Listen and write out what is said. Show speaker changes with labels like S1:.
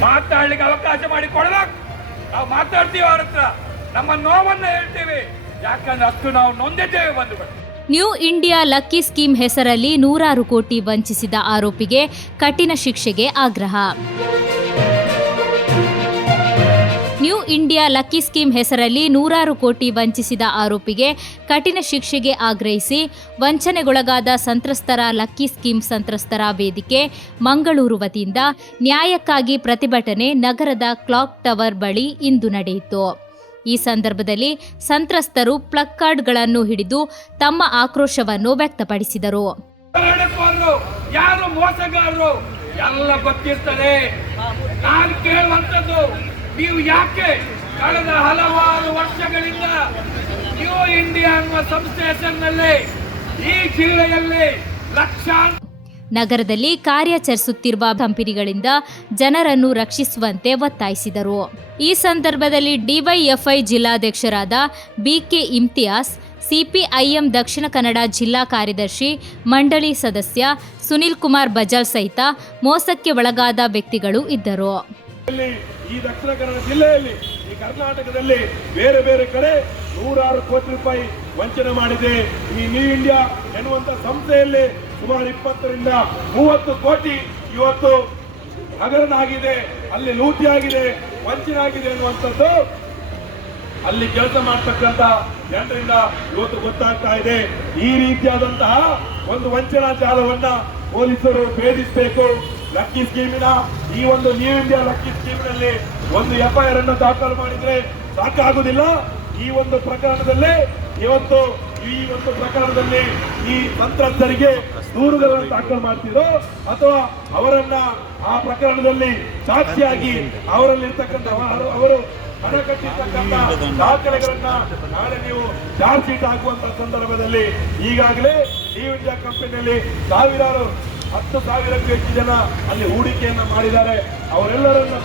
S1: ಮಾತಾಡ್ಲಿಕ್ಕೆ ಅವಕಾಶ ಮಾಡಿ ಕೊಡಬೇಕು ನಾವು ಮಾತಾಡ್ತೀವಿ ಅವ್ರ ಹತ್ರ. ನಮ್ಮ ನೋವನ್ನ ಹೇಳ್ತೀವಿ. ಯಾಕಂದ್ರೆ ಅಷ್ಟು ನಾವು ನೊಂದಿದ್ದೇವೆ ಬಂಧುಗಳು.
S2: ನ್ಯೂ ಇಂಡಿಯಾ ಲಕ್ಕಿ ಸ್ಕೀಮ್ ಹೆಸರಲ್ಲಿ ನೂರಾರು ಕೋಟಿ ವಂಚಿಸಿದ ಆರೋಪಿಗೆ ಕಠಿಣ ಶಿಕ್ಷೆಗೆ ಆಗ್ರಹ. ನ್ಯೂ ಇಂಡಿಯಾ ಲಕ್ಕಿ ಸ್ಕೀಮ್ ಹೆಸರಲ್ಲಿ ನೂರಾರು ಕೋಟಿ ವಂಚಿಸಿದ ಆರೋಪಿಗೆ ಕಠಿಣ ಶಿಕ್ಷೆಗೆ ಆಗ್ರಹಿಸಿ ವಂಚನೆಗೊಳಗಾದ ಸಂತ್ರಸ್ತರ ಲಕ್ಕಿ ಸ್ಕೀಮ್ ಸಂತ್ರಸ್ತರ ವೇದಿಕೆ ಮಂಗಳೂರು ವತಿಯಿಂದ ನ್ಯಾಯಕ್ಕಾಗಿ ಪ್ರತಿಭಟನೆ ನಗರದ ಕ್ಲಾಕ್ ಟವರ್ ಬಳಿ ಇಂದು ನಡೆಯಿತು. ಈ ಸಂದರ್ಭದಲ್ಲಿ ಸಂತ್ರಸ್ತರು ಪ್ಲಕ್ಕಾರ್ಡ್ಗಳನ್ನು ಹಿಡಿದು ತಮ್ಮ ಆಕ್ರೋಶವನ್ನು ವ್ಯಕ್ತಪಡಿಸಿದರು.
S1: ಯಾರು ಮೋಸಗಾರರು? ಎಲ್ಲ ಗೊತ್ತಿರ್ತದೆ. ನಾನು ಕೇಳುವಂಥದ್ದು ನೀವು ಯಾಕೆ ಕಳೆದ ಹಲವಾರು ವರ್ಷಗಳಿಂದ ನ್ಯೂ ಇಂಡಿಯಾ ಅನ್ನುವ ಸಂಸ್ಥೆ ಹೆಸರಿನಲ್ಲಿ ಈ ಜಿಲ್ಲೆಯಲ್ಲಿ ಲಕ್ಷಾಂತರ
S2: ನಗರದಲ್ಲಿ ಕಾರ್ಯಾಚರಿಸುತ್ತಿರುವ ಕಂಪನಿಗಳಿಂದ ಜನರನ್ನು ರಕ್ಷಿಸುವಂತೆ ಒತ್ತಾಯಿಸಿದರು. ಈ ಸಂದರ್ಭದಲ್ಲಿ ಡಿವೈಎಫ್ಐ ಜಿಲ್ಲಾಧ್ಯಕ್ಷರಾದ ಬಿಕೆ ಇಮ್ತಿಯಾಸ್ ಸಿಪಿಐಎಂ ದಕ್ಷಿಣ ಕನ್ನಡ ಜಿಲ್ಲಾ ಕಾರ್ಯದರ್ಶಿ ಮಂಡಳಿ ಸದಸ್ಯ ಸುನಿಲ್ ಕುಮಾರ್ ಬಜಾಲ್ ಸಹಿತ ಮೋಸಕ್ಕೆ ಒಳಗಾದ ವ್ಯಕ್ತಿಗಳು ಇದ್ದರು.
S3: ಈ ದಕ್ಷಿಣ ಕನ್ನಡ ಜಿಲ್ಲೆಯಲ್ಲಿ ಈ ಕರ್ನಾಟಕದಲ್ಲಿ ಬೇರೆ ಬೇರೆ ಕಡೆ ನೂರಾರು ಕೋಟಿ ರೂಪಾಯಿ ವಂಚನೆ ಮಾಡಿದೆ. ಈ ನ್ಯೂ ಇಂಡಿಯಾ ಎನ್ನುವಂತ ಸಂಸ್ಥೆಯಲ್ಲಿ ಸುಮಾರು ಇಪ್ಪತ್ತರಿಂದ ಮೂವತ್ತು ಕೋಟಿ ಇವತ್ತು ಹಗರಣ ಅಲ್ಲಿ ಲೂಟಿ ಆಗಿದೆ ವಂಚನೆ ಆಗಿದೆ ಎನ್ನುವಂಥದ್ದು ಅಲ್ಲಿ ಕೆಲಸ ಮಾಡ್ತಕ್ಕಂತ ಜನರಿಂದ ಇವತ್ತು ಗೊತ್ತಾಗ್ತಾ ಇದೆ. ಈ ರೀತಿಯಾದಂತಹ ಒಂದು ವಂಚನಾ ಜಾಲವನ್ನ ಪೊಲೀಸರು ಭೇದಿಸಬೇಕು. ಲಕ್ಕಿ ಸ್ಕೀಮಿನ ಈ ಒಂದು ನ್ಯೂ ಇಂಡಿಯಾ ಲಕ್ಕಿ ಸ್ಕೀಮಿನಲ್ಲಿ ಒಂದು ಎಫ್ಐಆರ್ ಅನ್ನು ದಾಖಲು ಮಾಡಿದ್ರೆ ಸಾಕಾಗುವುದಿಲ್ಲ. ಈ ಒಂದು ಪ್ರಕರಣದಲ್ಲಿ ಇವತ್ತು ಈ ಒಂದು ಪ್ರಕರಣದಲ್ಲಿ ಈ ಸಂತ್ರಸ್ತರಿಗೆ ದೂರುಗಳನ್ನು ದಾಖಲು ಮಾಡ್ತೀರೋ ಅಥವಾ ಅವರನ್ನ ಆ ಪ್ರಕರಣದಲ್ಲಿ ಸಾಕ್ಷಿಯಾಗಿ ಅವರಲ್ಲಿರ್ತಕ್ಕಂಥ ಅವರು- ಅವರು ಹಣ ಕಟ್ಟಿರ್ತಕ್ಕಂಥ ದಾಖಲೆಗಳನ್ನ ನಾಳೆ ನೀವು ಚಾರ್ಜ್ ಶೀಟ್ ಹಾಕುವಂತ ಸಂದರ್ಭದಲ್ಲಿ ಈಗಾಗಲೇ ನ್ಯೂ ಇಂಡಿಯಾ ಕಂಪನಿಯಲ್ಲಿ ಸಾವಿರಾರು ಹತ್ತು ಸಾವಿರಕ್ಕೂ ಹೆಚ್ಚು ಜನ ಅಲ್ಲಿ ಹೂಡಿಕೆಯನ್ನ ಮಾಡಿದ್ದಾರೆ. ಅವರೆಲ್ಲರನ್ನ